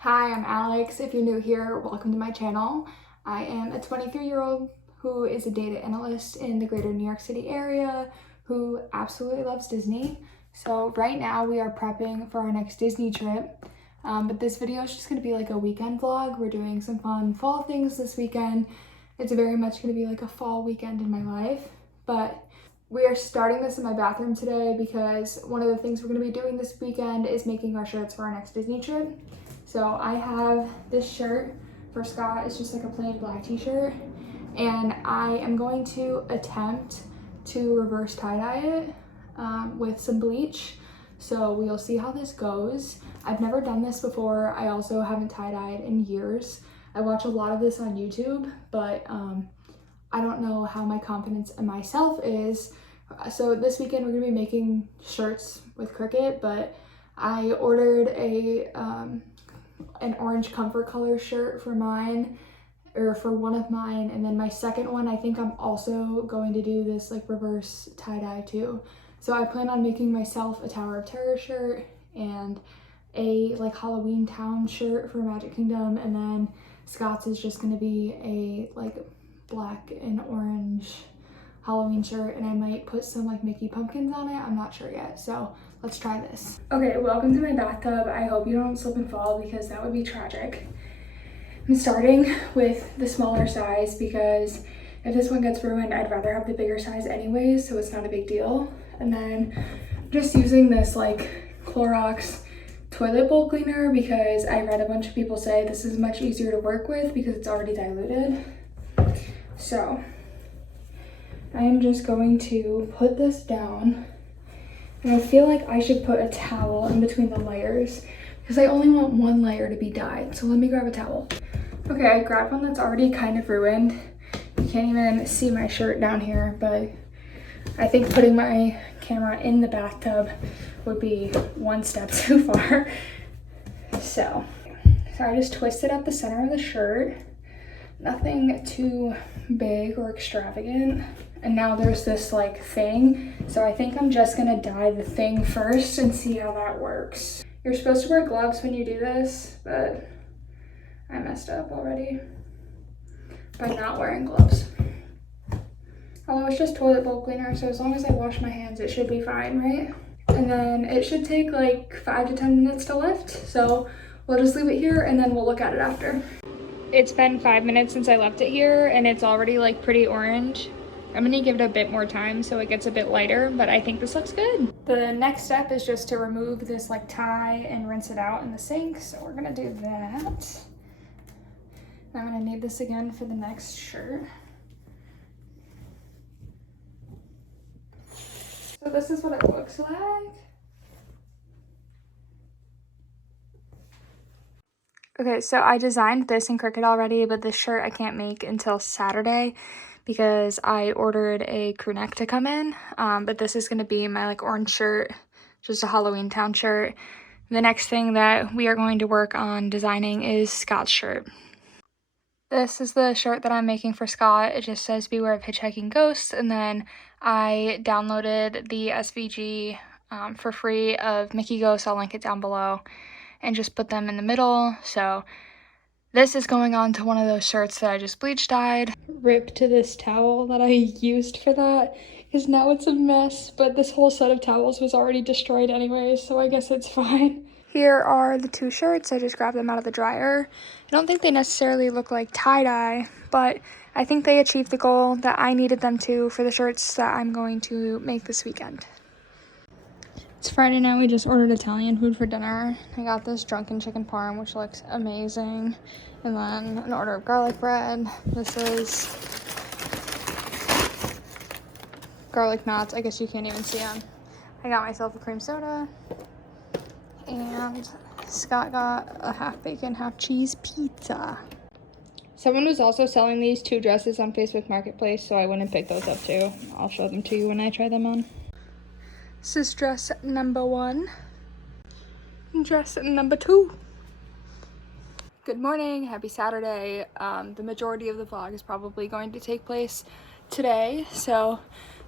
Hi, I'm Alex. If you're new here, welcome to my channel. I am a 23-year-old who is a data analyst in the greater New York City area who absolutely loves Disney. So right now we are prepping for our next Disney trip. But this video is just going to be like a weekend vlog. We're doing some fun fall things this weekend. It's very much going to be like a fall weekend in my life. But we are starting this in my bathroom today because one of the things we're going to be doing this weekend is making our shirts for our next Disney trip. So I have this shirt for Scott. It's just like a plain black t-shirt. And I am going to attempt to reverse tie-dye it with some bleach. So we'll see how this goes. I've never done this before. I also haven't tie-dyed in years. I watch a lot of this on YouTube, but I don't know how my confidence in myself is. So this weekend we're gonna be making shirts with Cricut, but I ordered an orange comfort color shirt for mine, or for one of mine, and then my second one I think I'm also going to do this like reverse tie-dye too. So I plan on making myself a Tower of Terror shirt and a like Halloween Town shirt for Magic Kingdom, and then Scott's is just going to be a like black and orange Halloween shirt, and I might put some like Mickey pumpkins on it. I'm not sure yet, so let's try this. Okay, welcome to my bathtub. I hope you don't slip and fall because that would be tragic. I'm starting with the smaller size because if this one gets ruined, I'd rather have the bigger size anyways, so it's not a big deal. And then I'm just using this like Clorox toilet bowl cleaner because I read a bunch of people say this is much easier to work with because it's already diluted. So I am just going to put this down, and I feel like I should put a towel in between the layers because I only want one layer to be dyed. So let me grab a towel. Okay, I grabbed one that's already kind of ruined. You can't even see my shirt down here, but I think putting my camera in the bathtub would be one step too far. So I just twisted up the center of the shirt. Nothing too big or extravagant. And now there's this like thing. So I think I'm just gonna dye the thing first and see how that works. You're supposed to wear gloves when you do this, but I messed up already by not wearing gloves. Although it's just toilet bowl cleaner, so as long as I wash my hands, it should be fine, right? And then it should take like 5 to 10 minutes to lift. So we'll just leave it here and then we'll look at it after. It's been 5 minutes since I left it here and it's already like pretty orange. I'm gonna give it a bit more time so it gets a bit lighter, but I think this looks good. The next step is just to remove this like tie and rinse it out in the sink. So we're gonna do that. I'm gonna need this again for the next shirt. So this is what it looks like. Okay, so I designed this in Cricut already, but this shirt I can't make until Saturday because I ordered a crew neck to come in. But this is gonna be my like orange shirt, just a Halloween Town shirt. The next thing that we are going to work on designing is Scott's shirt. This is the shirt that I'm making for Scott. It just says beware of hitchhiking ghosts, and then I downloaded the SVG for free of Mickey Ghosts. I'll link it down below, and just put them in the middle. So this is going on to one of those shirts that I just bleach dyed. Rip to this towel that I used for that, because now it's a mess, but this whole set of towels was already destroyed anyway, so I guess it's fine. Here are the two shirts. I just grabbed them out of the dryer. I don't think they necessarily look like tie-dye, but I think they achieved the goal that I needed them to for the shirts that I'm going to make this weekend. It's Friday now. We just ordered Italian food for dinner. I got this drunken chicken parm, which looks amazing. And then an order of garlic bread. This is garlic knots. I guess you can't even see them. I got myself a cream soda. And Scott got a half bacon, half cheese pizza. Someone was also selling these two dresses on Facebook Marketplace, so I went and picked those up too. I'll show them to you when I try them on. This is dress number 1. Dress number 2. Good morning, happy Saturday. The majority of the vlog is probably going to take place today, so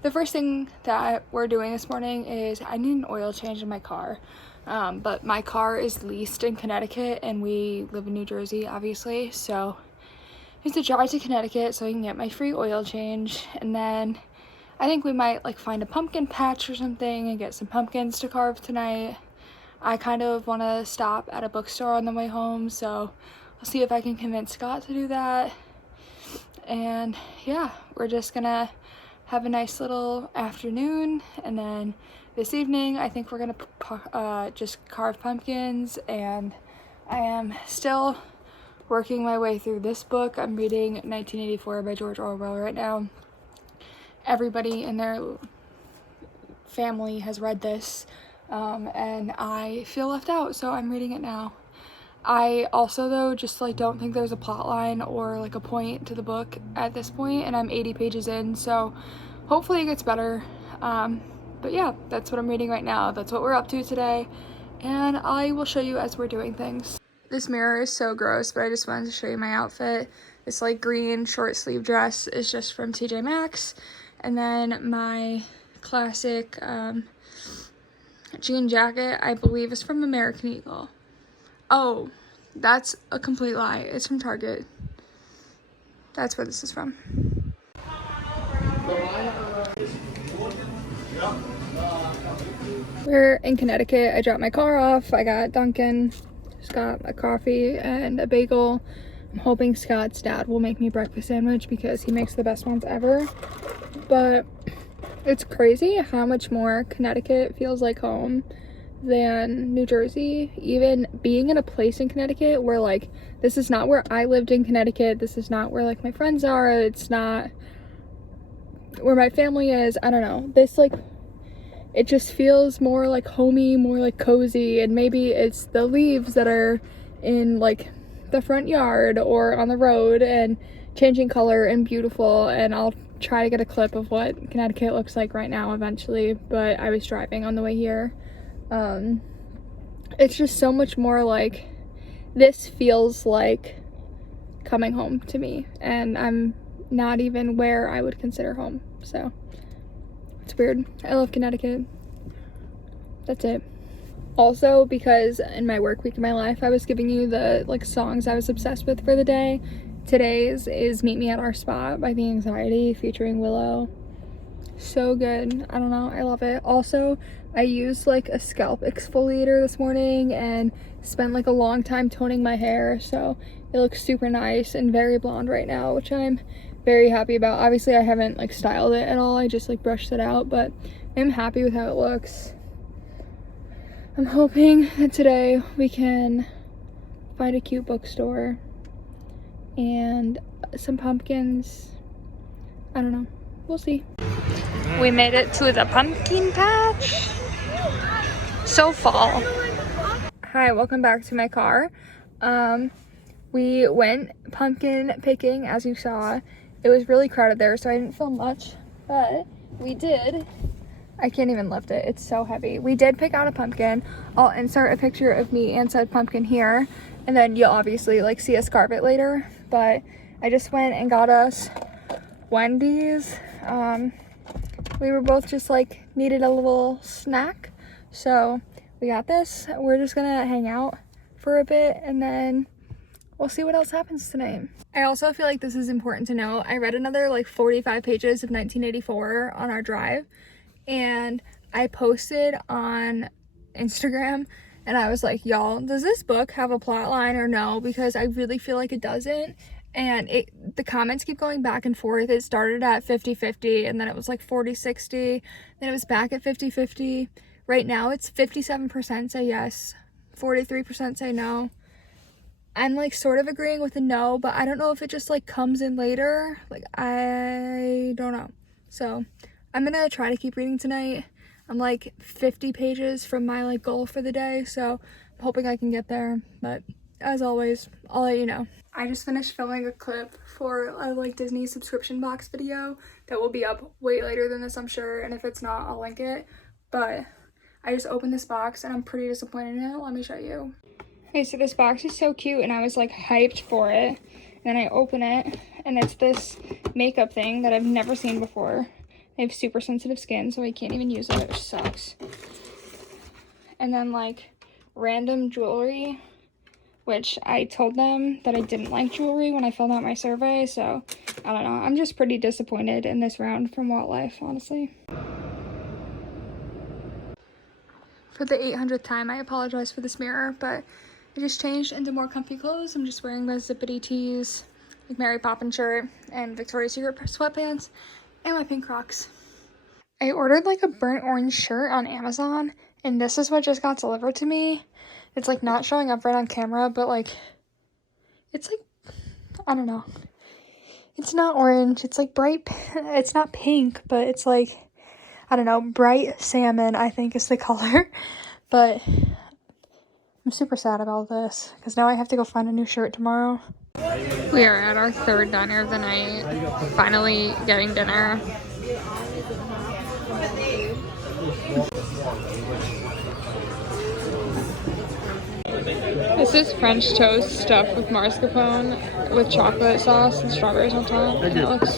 The first thing that we're doing this morning is I need an oil change in my car. But my car is leased in Connecticut and we live in New Jersey, obviously. So I have to drive to Connecticut so I can get my free oil change. And then I think we might like find a pumpkin patch or something and get some pumpkins to carve tonight. I kind of want to stop at a bookstore on the way home, so I'll see if I can convince Scott to do that. And yeah, we're just gonna have a nice little afternoon, and then this evening I think we're gonna just carve pumpkins. And I am still working my way through this book. I'm reading 1984 by George Orwell right now. Everybody in their family has read this, and I feel left out, so I'm reading it now. I also, though, just like don't think there's a plot line or like a point to the book at this point, and I'm 80 pages in, so hopefully it gets better. But yeah, that's what I'm reading right now. That's what we're up to today, and I will show you as we're doing things. This mirror is so gross, but I just wanted to show you my outfit. This like green short sleeve dress is just from TJ Maxx, and then my classic jean jacket, I believe, is from American Eagle. Oh, that's a complete lie. It's from Target. That's where this is from. We're in Connecticut. I dropped my car off. I got Dunkin', just got a coffee and a bagel. I'm hoping Scott's dad will make me a breakfast sandwich because he makes the best ones ever. But it's crazy how much more Connecticut feels like home than New Jersey. Even being in a place in Connecticut where like this is not where I lived in Connecticut, this is not where like my friends are, it's not where my family is. I don't know, this like it just feels more like homey, more like cozy. And maybe it's the leaves that are in like the front yard or on the road and changing color and beautiful. And I'll try to get a clip of what Connecticut looks like right now eventually, but I was driving on the way here. It's just so much more like, this feels like coming home to me, and I'm not even where I would consider home, so it's weird. I love Connecticut. That's it. Also, because in my work week of my life I was giving you the like songs I was obsessed with for the day, today's is Meet Me at Our Spot by The Anxiety featuring Willow. So good. I don't know, I love it. Also, I used like a scalp exfoliator this morning and spent like a long time toning my hair, so it looks super nice and very blonde right now, which I'm very happy about. Obviously I haven't like styled it at all, I just like brushed it out, but I'm happy with how it looks. I'm hoping that today we can find a cute bookstore and some pumpkins. I don't know, we'll see. We made it to the pumpkin patch. So fall. Hi, welcome back to my car. We went pumpkin picking, as you saw. It was really crowded there, so I didn't film much, but we did. I can't even lift it, it's so heavy. We did pick out a pumpkin. I'll insert a picture of me and said pumpkin here, and then you'll obviously like see us carve it later. But I just went and got us Wendy's. We were both just like needed a little snack, so we got this. We're just gonna hang out for a bit and then we'll see what else happens tonight. I also feel like this is important to know. I read another like 45 pages of 1984 on our drive, and I posted on Instagram and I was like, y'all, does this book have a plot line or no? Because I really feel like it doesn't. And the comments keep going back and forth. It started at 50-50 and then it was like 40-60, then it was back at 50-50. Right now it's 57% say yes, 43% say no. I'm like sort of agreeing with the no, but I don't know if it just like comes in later. Like, I don't know. So I'm gonna try to keep reading tonight. I'm like 50 pages from my like goal for the day, so I'm hoping I can get there. But as always, I'll let you know. I just finished filming a clip for a like Disney subscription box video that will be up way later than this, I'm sure, and if it's not, I'll link it. But I just opened this box and I'm pretty disappointed in it. Let me show you. Okay, so this box is so cute and I was like hyped for it. And then I open it and it's this makeup thing that I've never seen before. I have super sensitive skin, so I can't even use it, which sucks. And then like random jewelry, which I told them that I didn't like jewelry when I filled out my survey, so I don't know. I'm just pretty disappointed in this round from Wildlife, honestly. For the 800th time, I apologize for this mirror, but I just changed into more comfy clothes. I'm just wearing my zippity tees, like Mary Poppins shirt, and Victoria's Secret sweatpants, and my pink Crocs. I ordered like a burnt orange shirt on Amazon, and this is what just got delivered to me. It's like not showing up right on camera, but like, it's like, I don't know. It's not orange, it's like bright, it's not pink, but it's like, I don't know, bright salmon, I think is the color. But I'm super sad about this, because now I have to go find a new shirt tomorrow. We are at our third diner of the night, finally getting dinner. This is French toast stuffed with mascarpone with chocolate sauce and strawberries on top. And it looks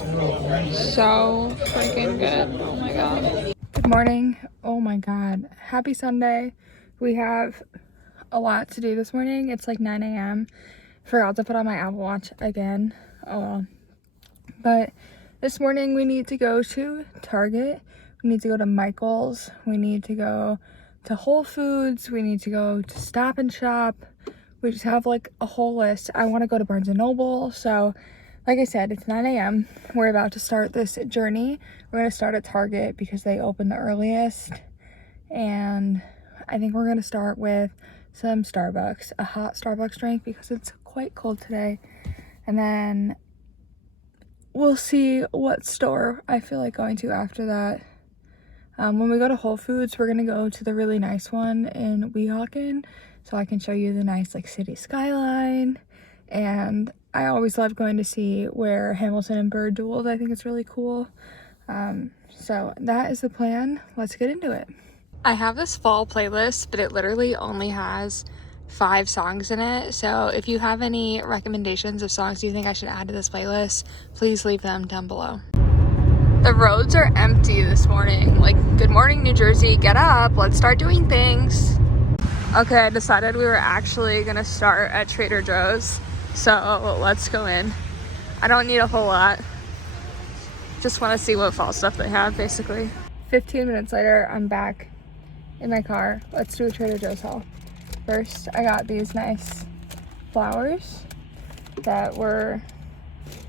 so freaking good. Oh my god. Good morning. Oh my god. Happy Sunday. We have a lot to do this morning. It's like 9 a.m. Forgot to put on my Apple Watch again. Oh well. But this morning we need to go to Target. We need to go to Michael's. We need to go to Whole Foods. We need to go to Stop and Shop. We just have like a whole list. I want to go to Barnes & Noble. So like I said, it's 9 a.m. We're about to start this journey. We're going to start at Target because they open the earliest. And I think we're going to start with some Starbucks, a hot Starbucks drink because it's quite cold today. And then we'll see what store I feel like going to after that. When we go to Whole Foods, we're gonna go to the really nice one in Weehawken, so I can show you the nice like city skyline. And I always love going to see where Hamilton and Bird dueled. I think it's really cool. So that is the plan. Let's get into it. I have this fall playlist, but it literally only has 5 songs in it. So if you have any recommendations of songs you think I should add to this playlist, please leave them down below. The roads are empty this morning. Like, good morning, New Jersey. Get up. Let's start doing things. Okay, I decided we were actually gonna start at Trader Joe's. So let's go in. I don't need a whole lot. Just want to see what fall stuff they have, basically. 15 minutes later, I'm back in my car. Let's do a Trader Joe's haul. First, I got these nice flowers that were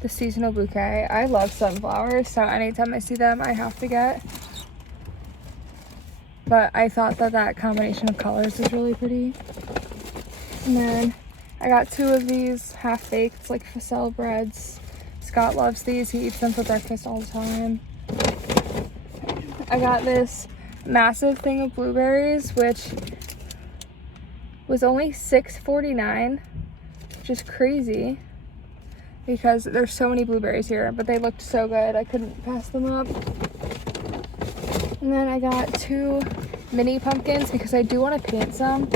the seasonal bouquet. I love sunflowers, so anytime I see them, I have to get. But I thought that that combination of colors was really pretty. And then I got 2 of these half-baked, like facel breads. Scott loves these. He eats them for breakfast all the time. I got this massive thing of blueberries, which was only $6.49, which is crazy because there's so many blueberries here, but they looked so good I couldn't pass them up. And then I got 2 mini pumpkins because I do want to paint some.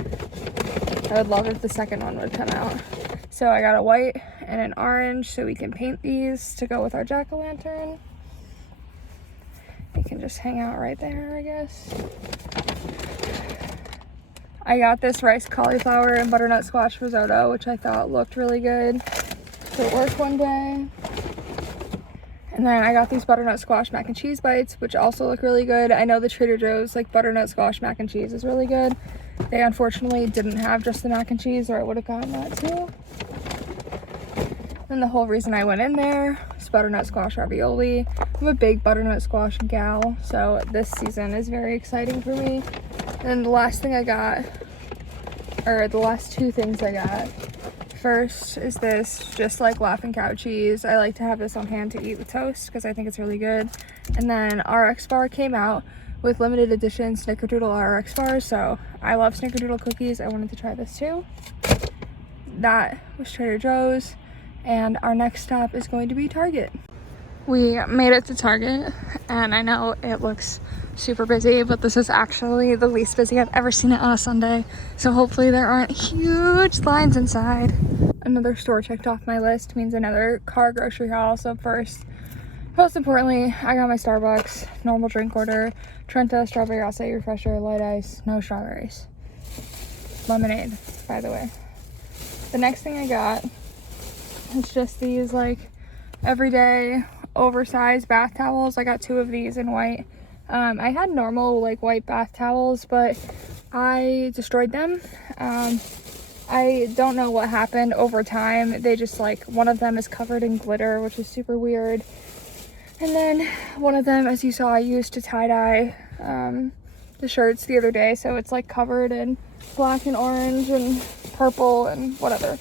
I would love if the second one would come out. So I got a white and an orange so we can paint these to go with our jack-o'-lantern. They can just hang out right there, I guess. I got this rice cauliflower and butternut squash risotto, which I thought looked really good for work one day. And then I got these butternut squash mac and cheese bites, which also look really good. I know the Trader Joe's like butternut squash mac and cheese is really good. They unfortunately didn't have just the mac and cheese, or I would have gotten that too. And the whole reason I went in there is butternut squash ravioli. I'm a big butternut squash gal, so this season is very exciting for me. And the last thing I got, or the last 2 things I got, first is this just like Laughing Cow cheese. I like to have this on hand to eat with toast because I think it's really good. And then RX Bar came out with limited edition Snickerdoodle RX bars, so I love Snickerdoodle cookies. I wanted to try this too. That was Trader Joe's, and our next stop is going to be Target. We made it to Target, and I know it looks super busy, but this is actually the least busy I've ever seen it on a Sunday, so hopefully there aren't huge lines inside. Another store checked off my list means another car grocery haul. So first, Most importantly, I got my Starbucks normal drink order, Trenta strawberry acai refresher, light ice, no strawberries, lemonade, by the way. The next thing I got is just these like everyday oversized bath towels. I got 2 of these in white. I had normal like white bath towels, but I destroyed them. I don't know what happened over time. They just like, one of them is covered in glitter, which is super weird. And then one of them, as you saw, I used to tie-dye the shirts the other day, so it's like covered in black and orange and purple and whatever.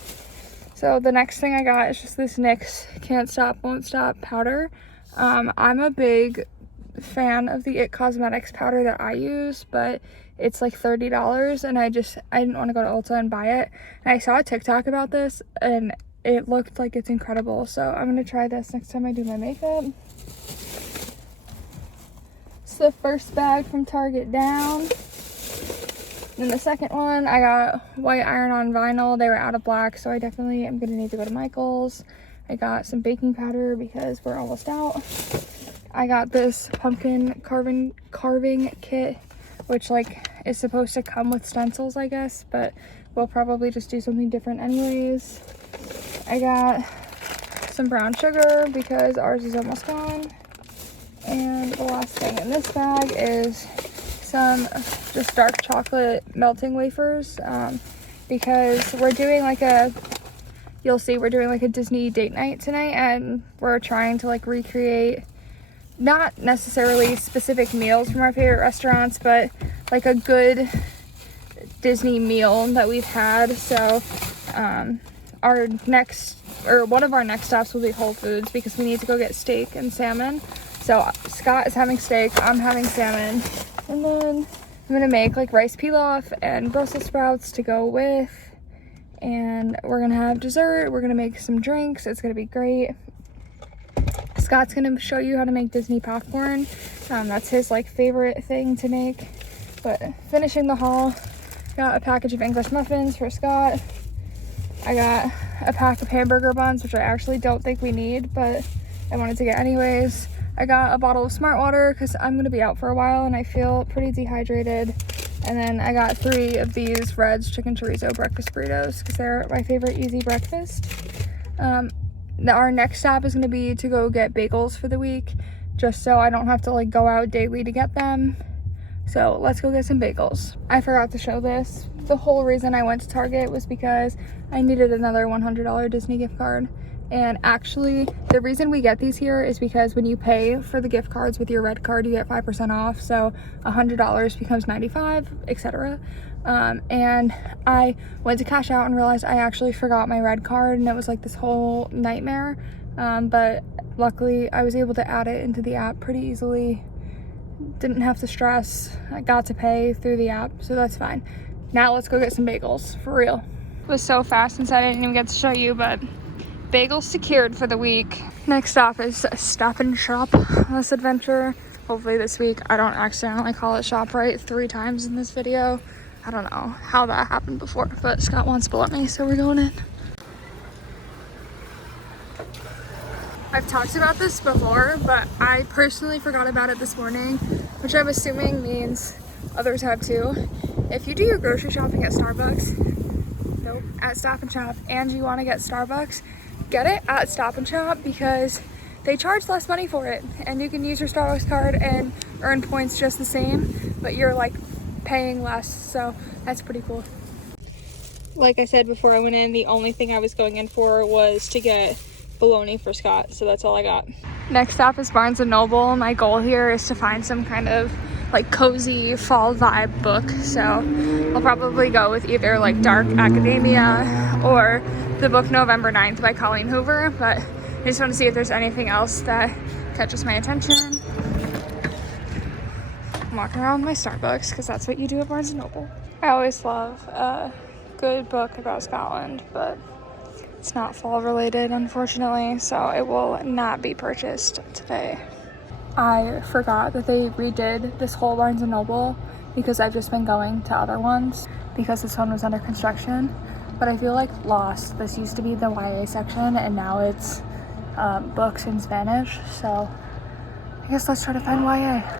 So the next thing I got is just this NYX Can't Stop Won't Stop powder. I'm a big fan of the It Cosmetics powder that I use, but it's like $30 and I didn't want to go to Ulta and buy it. And I saw a TikTok about this and it looked like it's incredible. So I'm gonna try this next time I do my makeup. It's the first bag from Target down. Then the second one, I got white Iron-On vinyl. They were out of black, so I definitely am gonna need to go to Michael's. I got some baking powder because we're almost out. I got this pumpkin carving kit, which like is supposed to come with stencils, I guess, but we'll probably just do something different anyways. I got some brown sugar because ours is almost gone. And the last thing in this bag is some just dark chocolate melting wafers, because we're doing like you'll see we're doing like a Disney date night tonight, and we're trying to like recreate not necessarily specific meals from our favorite restaurants, but like a good Disney meal that we've had. So one of our next stops will be Whole Foods because we need to go get steak and salmon. So Scott is having steak, I'm having salmon, and then I'm gonna make like rice pilaf and Brussels sprouts to go with, and we're gonna have dessert, we're gonna make some drinks, it's gonna be great. Scott's gonna show you how to make Disney popcorn. That's his like favorite thing to make. But finishing the haul, got a package of English muffins for Scott. I got a pack of hamburger buns, which I actually don't think we need, but I wanted to get anyways. I got a bottle of Smart Water because I'm gonna be out for a while and I feel pretty dehydrated. And then I got 3 of these Red's chicken chorizo breakfast burritos because they're my favorite easy breakfast. Our next stop is going to be to go get bagels for the week, just so I don't have to like go out daily to get them. So let's go get some bagels. I forgot to show this. The whole reason I went to Target was because I needed another $100 Disney gift card. And actually, the reason we get these here is because when you pay for the gift cards with your red card, you get 5% off. So $100 becomes $95, etc. And I went to cash out and realized I actually forgot my red card, and it was like this whole nightmare. But luckily, I was able to add it into the app pretty easily. Didn't have to stress. I got to pay through the app, so that's fine. Now let's go get some bagels, for real. It was so fast since I didn't even get to show you, but bagels secured for the week. Next stop is Stop and Shop on this adventure. Hopefully this week I don't accidentally call it ShopRite 3 times in this video. I don't know how that happened before, but Scott wants to let me, so we're going in. I've talked about this before, but I personally forgot about it this morning, which I'm assuming means others have too. If you do your grocery shopping at Starbucks, nope, at Stop and Shop, and you want to get Starbucks, get it at Stop and Shop because they charge less money for it, and you can use your Starbucks card and earn points just the same, but you're like paying less, so that's pretty cool. Like I said before I went in, the only thing I was going in for was to get bologna for Scott, so that's all I got. Next stop is Barnes & Noble. My goal here is to find some kind of like cozy fall vibe book, so I'll probably go with either like Dark Academia or the book November 9th by Colleen Hoover, but I just want to see if there's anything else that catches my attention. I'm walking around my Starbucks because that's what you do at Barnes & Noble. I always love a good book about Scotland, but it's not fall related, unfortunately, so it will not be purchased today. I forgot that they redid this whole Barnes & Noble because I've just been going to other ones because this one was under construction. But I feel like lost. This used to be the YA section and now it's books in Spanish, so I guess let's try to find YA.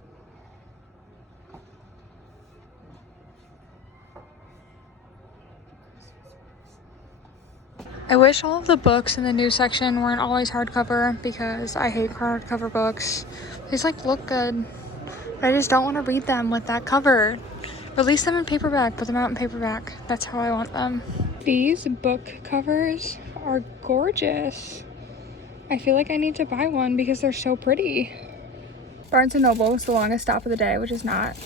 I wish all of the books in the new section weren't always hardcover because I hate hardcover books. These like look good, but I just don't want to read them with that cover. Release them in paperback, put them out in paperback. That's how I want them. These book covers are gorgeous. I feel like I need to buy one because they're so pretty. Barnes & Noble was the longest stop of the day, which is not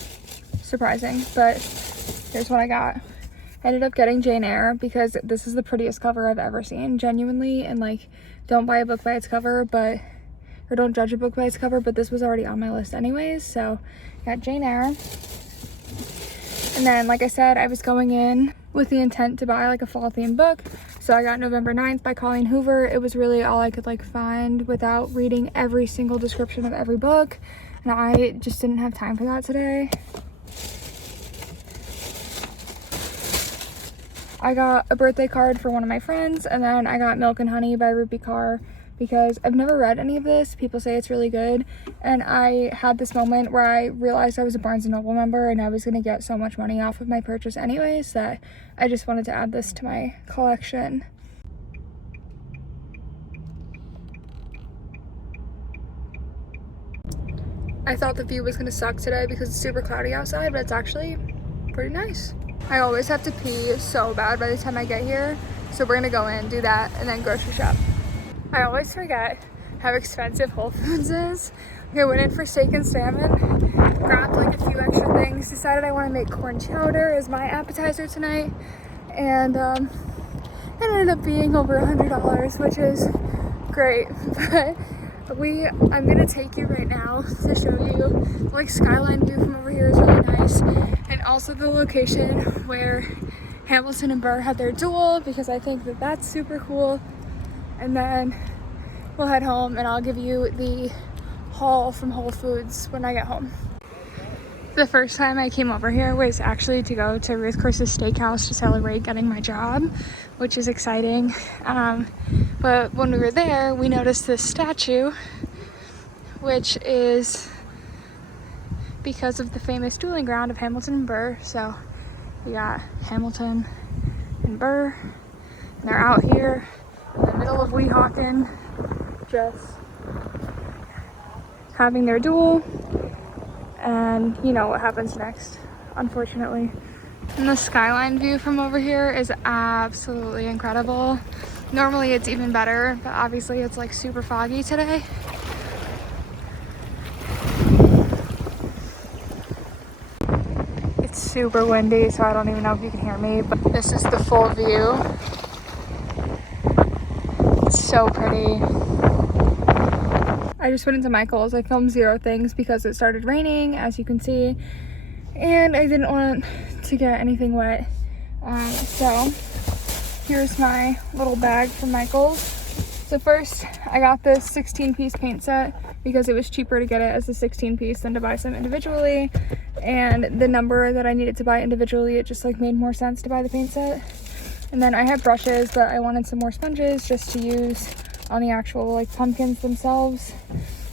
surprising, but here's what I got. I ended up getting Jane Eyre because this is the prettiest cover I've ever seen, genuinely, and like, don't buy a book by its cover, or don't judge a book by its cover, but this was already on my list anyways, so got Jane Eyre. And then, like I said, I was going in with the intent to buy like a fall themed book, so I got November 9th by Colleen Hoover. It was really all I could like find without reading every single description of every book, and I just didn't have time for that today. I got a birthday card for one of my friends, and then I got Milk and Honey by Rupi Kaur because I've never read any of this. People say it's really good, and I had this moment where I realized I was a Barnes & Noble member and I was going to get so much money off of my purchase anyways that I just wanted to add this to my collection. I thought the view was going to suck today because it's super cloudy outside, but it's actually pretty nice. I always have to pee so bad by the time I get here, so we're gonna go in, do that, and then grocery shop. I always forget how expensive Whole Foods is. I went in for steak and salmon, grabbed like a few extra things, decided I want to make corn chowder as my appetizer tonight, and it ended up being over $100, which is great. But I'm gonna take you right now to show you like skyline view from over here is really nice, and also the location where Hamilton and Burr had their duel because I think that that's super cool. And then we'll head home and I'll give you the haul from Whole Foods when I get home. The first time I came over here was actually to go to Ruth Chris's Steakhouse to celebrate getting my job, which is exciting. But when we were there, we noticed this statue, which is because of the famous dueling ground of Hamilton and Burr. So we got Hamilton and Burr, and they're out here in the middle of Weehawken, just having their duel. And you know what happens next, unfortunately. And the skyline view from over here is absolutely incredible. Normally it's even better, but obviously it's like super foggy today. It's super windy, so I don't even know if you can hear me, but this is the full view. It's so pretty. I just went into Michael's. I filmed 0 things because it started raining, as you can see, and I didn't want to get anything wet. So here's my little bag from Michael's. So first, I got this 16-piece paint set because it was cheaper to get it as a 16-piece than to buy some individually. And the number that I needed to buy individually, it just like made more sense to buy the paint set. And then I have brushes, but I wanted some more sponges just to use on the actual like pumpkins themselves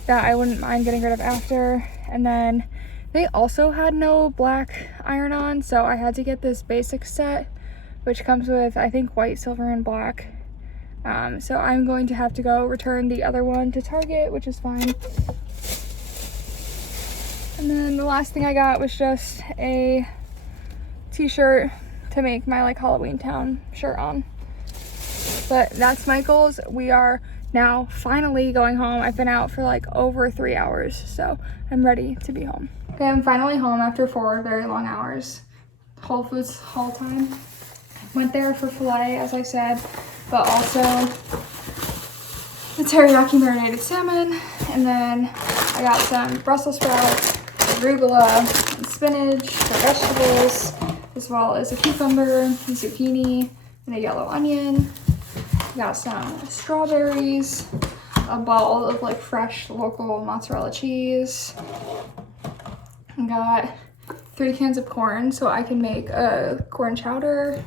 that I wouldn't mind getting rid of after. And then they also had no black iron-on, so I had to get this basic set, which comes with I think white, silver, and black. So I'm going to have to go return the other one to Target, which is fine. And then the last thing I got was just a t-shirt to make my like Halloween Town shirt on. But that's Michael's. We are now finally going home. I've been out for like over 3 hours, so I'm ready to be home. Okay, I'm finally home after 4 very long hours. Whole Foods haul time. Went there for filet, as I said, but also the teriyaki marinated salmon, and then I got some Brussels sprouts, arugula, and spinach for vegetables, as well as a cucumber, and zucchini, and a yellow onion. Got some strawberries, a bowl of like fresh local mozzarella cheese. I got 3 cans of corn so I can make a corn chowder.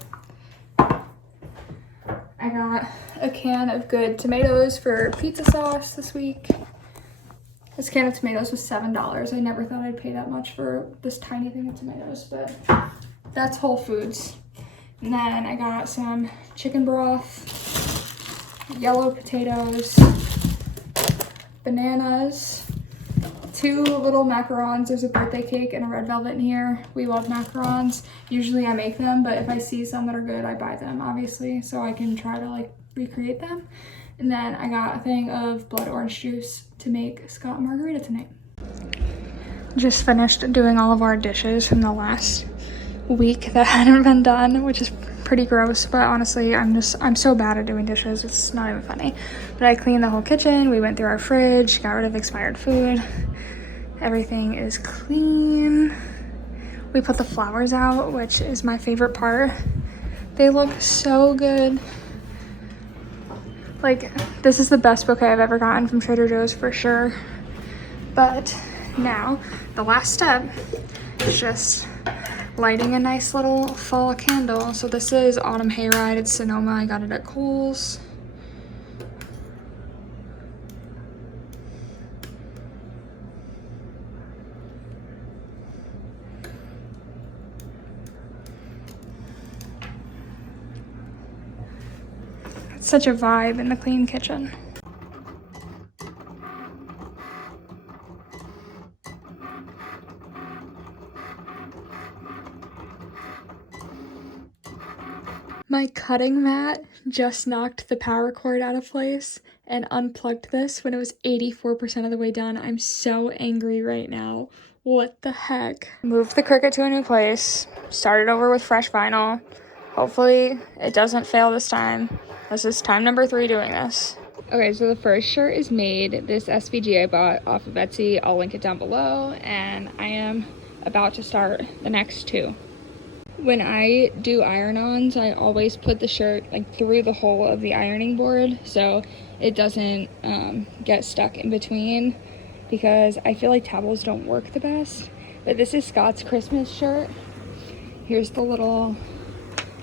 I got a can of good tomatoes for pizza sauce this week. This can of tomatoes was $7. I never thought I'd pay that much for this tiny thing of tomatoes, but that's Whole Foods. And then I got some chicken broth, yellow potatoes, bananas, 2 little macarons. There's a birthday cake and a red velvet in here. We love macarons. Usually I make them, but if I see some that are good, I buy them, obviously, so I can try to like recreate them. And then I got a thing of blood orange juice to make Scott margarita tonight. Just finished doing all of our dishes from the last week that hadn't been done, which is pretty gross, but honestly I'm so bad at doing dishes, it's not even funny. But I cleaned the whole kitchen, we went through our fridge, got rid of expired food. Everything is clean. We put the flowers out, which is my favorite part. They look so good. Like, this is the best bouquet I've ever gotten from Trader Joe's for sure. But now the last step is just lighting a nice little fall candle. So this is Autumn Hayride. It's Sonoma. I got it at Kohl's. It's such a vibe in the clean kitchen. My cutting mat just knocked the power cord out of place and unplugged this when it was 84% of the way done. I'm so angry right now. What the heck? Moved the Cricut to a new place, started over with fresh vinyl. Hopefully it doesn't fail this time. This is time number 3 doing this. Okay, so the first shirt is made. This SVG I bought off of Etsy. I'll link it down below, and I am about to start the next 2. When I do iron-ons, I always put the shirt like through the hole of the ironing board so it doesn't get stuck in between, because I feel like towels don't work the best. But this is Scott's Christmas shirt. Here's the little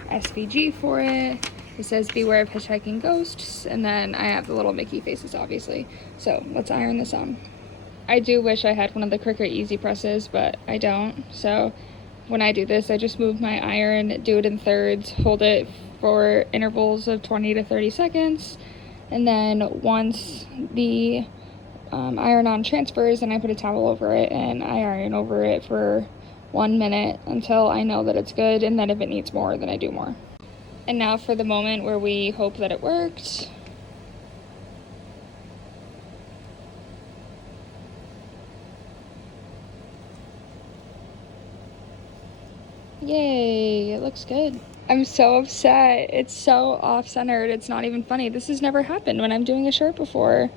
SVG for it. It says beware of hitchhiking ghosts, and then I have the little Mickey faces, obviously. So let's iron this on. I do wish I had one of the Cricut easy presses, but I don't. So when I do this, I just move my iron, do it in thirds, hold it for intervals of 20 to 30 seconds, and then once the iron-on transfers, and I put a towel over it and I iron over it for 1 minute until I know that it's good, and then if it needs more, then I do more. And now for the moment where we hope that it worked. Yay, it looks good. I'm so upset. It's so off-centered. It's not even funny. This has never happened when I'm doing a shirt before.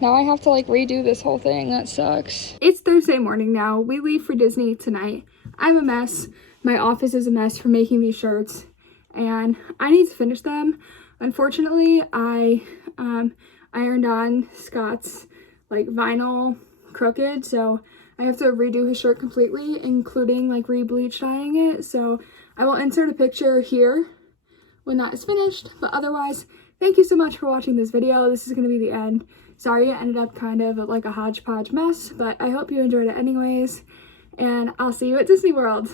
Now I have to like redo this whole thing. That sucks. It's Thursday morning now. We leave for Disney tonight. I'm a mess. My office is a mess for making these shirts, and I need to finish them. Unfortunately, I ironed on Scott's like vinyl crooked, so I have to redo his shirt completely, including like re-bleach dyeing it. So I will insert a picture here when that is finished. But otherwise, thank you so much for watching this video. This is going to be the end. Sorry it ended up kind of like a hodgepodge mess, but I hope you enjoyed it anyways. And I'll see you at Disney World.